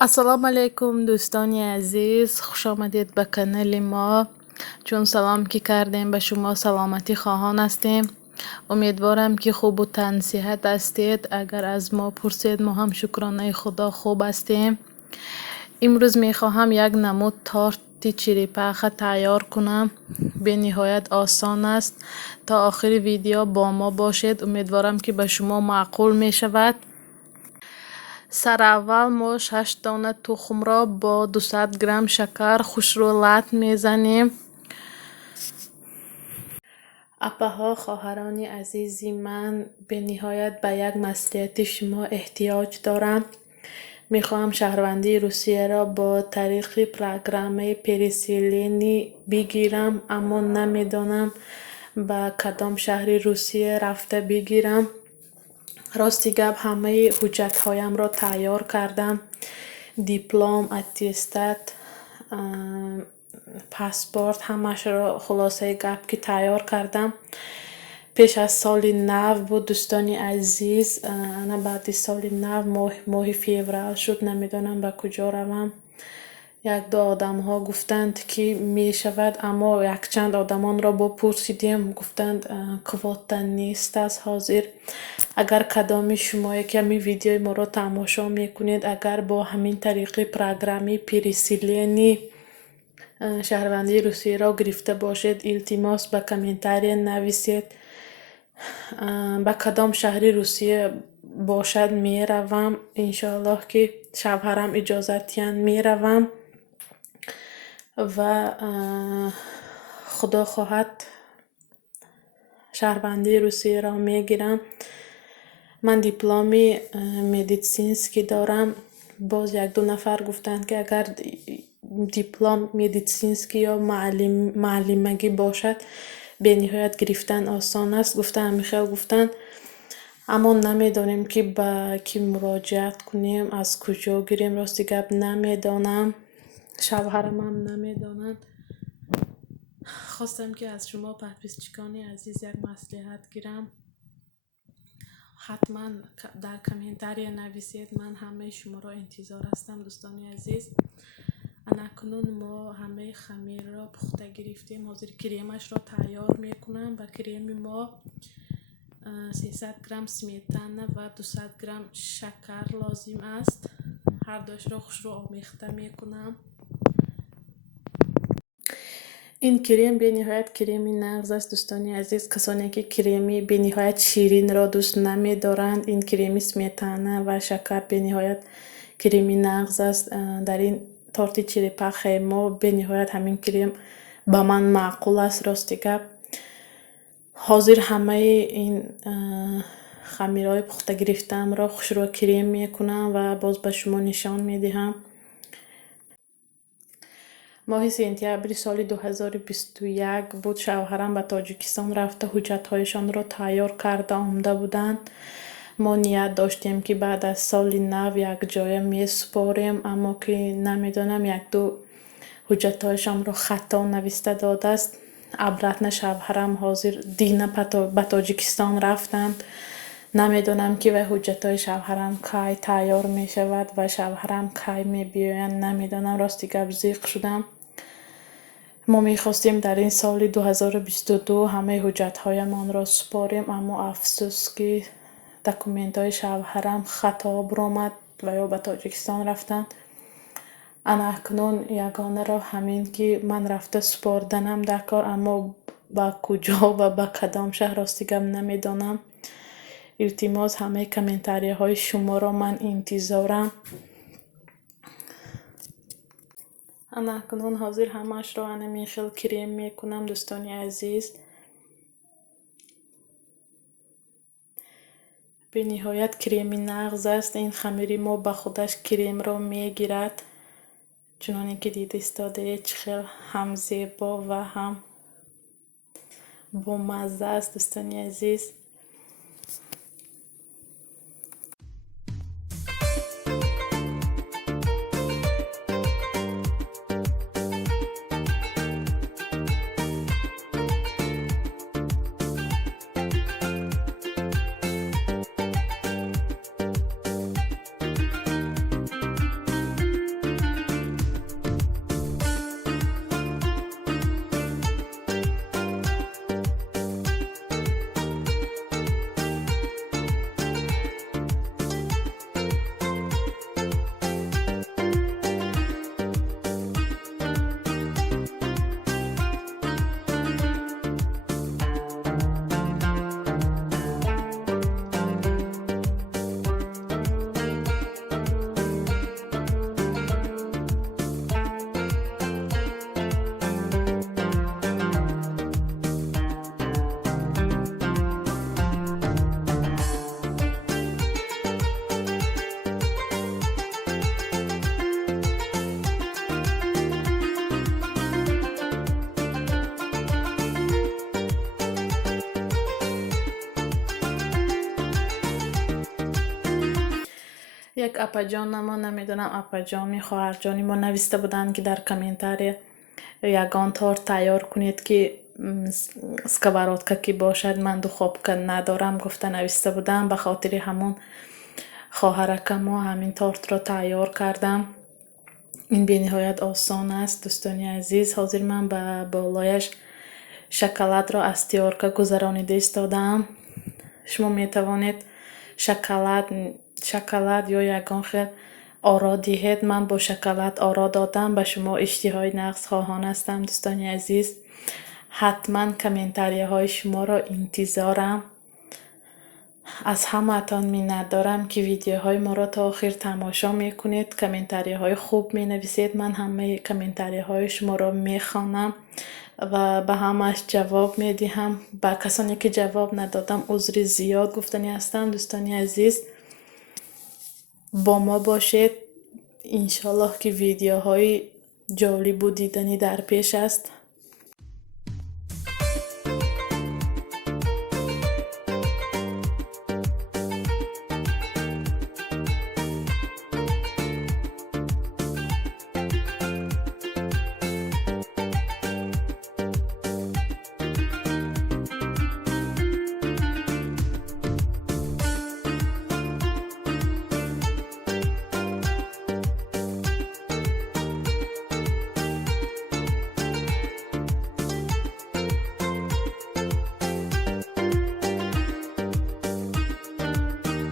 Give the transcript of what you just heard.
السلام علیکم دوستانی عزیز، خوش آمدید به کانال ما. چون سلام که کردیم به شما سلامتی خواهان هستیم. امیدوارم که خوب و تن صحت هستید. اگر از ما پرسید ما هم شکرانه خدا خوب هستیم. امروز می خواهم یک نمود تارت چریپاخه تیار کنم. به نهایت آسان است. تا آخر ویدیو با ما باشید. امیدوارم که به شما معقول می شود. سر اول ما 6 دانه تخم را با 200 گرم شکر خوش رو لط میزنیم. اپه ها خواهران عزیزی، من به نهایت به یک مصلحت شما احتیاج دارم. میخواهم شهروندی روسیه را با طریق پروگرام پریسیلینی بگیرم، اما نمیدانم به کدام شهر روسیه رفته بگیرم. راستی گپ همه حجت هایم را تیار کردم. دیپلم، اتستات، پاسپورت، همش را خلاصه گپ که تیار کردم. پیش از سال نو بود دوستانی عزیز. انا بعد سال نو ماه فیوریل شد، نمیدونم به کجا روم. یک دو آدم ها گفتند که می شود، اما یک چند آدمان را بپرسیدیم گفتند کواتا نیست از حاضر. اگر کدام شما که می ویدیوی ما را تماشا میکنید، اگر با همین طریق پروگرامی پریسیلینی شهروندی روسیه را گرفته باشید، التماس به کامنتاری نویسید. به کدام شهری روسیه باشد می روم. انشاءالله که شوهرم اجازتیان می روم و خدا خواهد شهروندی روسیه را میگیرم. من دیپلمی مدیسینسکی دارم. باز یک دو نفر گفتند که اگر دیپلم مدیسینسکی یا معلمگی باشد به نهایت گرفتن آسان است. گفتن میخواد گفتن، اما نمیدانیم که با کی مراجعت کنیم، از کجا گیریم. راستی گپ نمیدانم، شوهرم هم نمیدانند. خواستم که از شما پرپیسچکانی عزیز یک مصلحت گیرم. حتما در کامنتاری نویسید. من همه شما را انتظار هستم دوستانی عزیز. اکنون ما همه خمیر را پخته گرفتیم. حاضر کریمش را تیار میکنم. و کریم ما 300 گرم سمیتانه و 200 گرم شکر لازم است. هر دوش را خوش رو آمیخته میکنم. این کریم به نهایت کریم نغز است دوستانی عزیز. کسانی که کریمی به نهایت شیرین را دوست نمی دارند، این کریم سمیتانه و شکر به نهایت کریمی نغز است. در این تارت چریپاخه ما به نهایت همین کریم با من معقول است. راستی گپ حاضر همه این خمیرهای پخته گرفتم را خوش رو کریم میکنم و باز به شما نشان میدهم. ماه سپتامبر سال 2021 بود. شوهرم به تاجیکستان رفته حجت‌هایشان را تیار کرده آمده بودند. ما نیت داشتیم که بعد از سال نو یک جای می سپاریم، اما که نمیدانم یک دو حجت‌هایشان را خطا نوشته داده است. عبرتن شوهرم حاضر دیگه به تاجیکستان رفتند. نمیدونم که و حجت‌های شوهرم کی تیار می شود و شوهرم کی می بیاین. نمیدونم، راستی گپ زیق شدم. ما میخواستیم در این سال 2022 همه حجت‌هایمان را سپاریم، اما افسوس که دکومنت های شوهرم خطا برآمد و یا به تاجیکستان رفتند. انا اکنون یگانه را همین که من رفته سپاردنم در کار، اما با کجا و با کدام شهر راستی گم نمیدانم. التماس همه کامنتاری های شما را من انتظارم. انا اکنون حاضر همش را همین خیل کریم میکنم دوستانی عزیز. به نهایت کریمی نغز است. این خمیری ما به خودش کریم را میگیرد. چنانی که دید ایستاده چخیل هم زیبا و هم با مزه است دوستانی عزیز. یک اپاجان ما نمیدونم اپاجانی خواهرجانی ما نوشته بودن که در کامنتاری یگان تارت تیار کنید که سکواراتکا که باشد من دخابکا ندارم گفته نوشته بودن. به خاطر همون خواهرکا ما همین تارت را تیار کردم. این به نهایت آسان است دوستانی عزیز. حاضر من به بالایش شکلات را از تیارکا گذرانیده ایستادم. شما می توانید شکلات یا یگان خیل آرا دهید. من با شکلات آرا دادم. به شما اشتهای نقص خواهان هستم دوستانی عزیز. حتما کامنتاری های شما را انتظارم. از همه تان منت دارم که ویدیوهای ما را تا آخر تماشا میکنید، کامنتاری های خوب می نویسید. من همه کامنتاری های شما را میخوانم و به همش جواب میدهم. با کسانی که جواب ندادم عذر زیاد گفتنی هستم دوستانی عزیز. با ما باشید انشالله که ویدیوهای جالب و دیدنی در پیش است.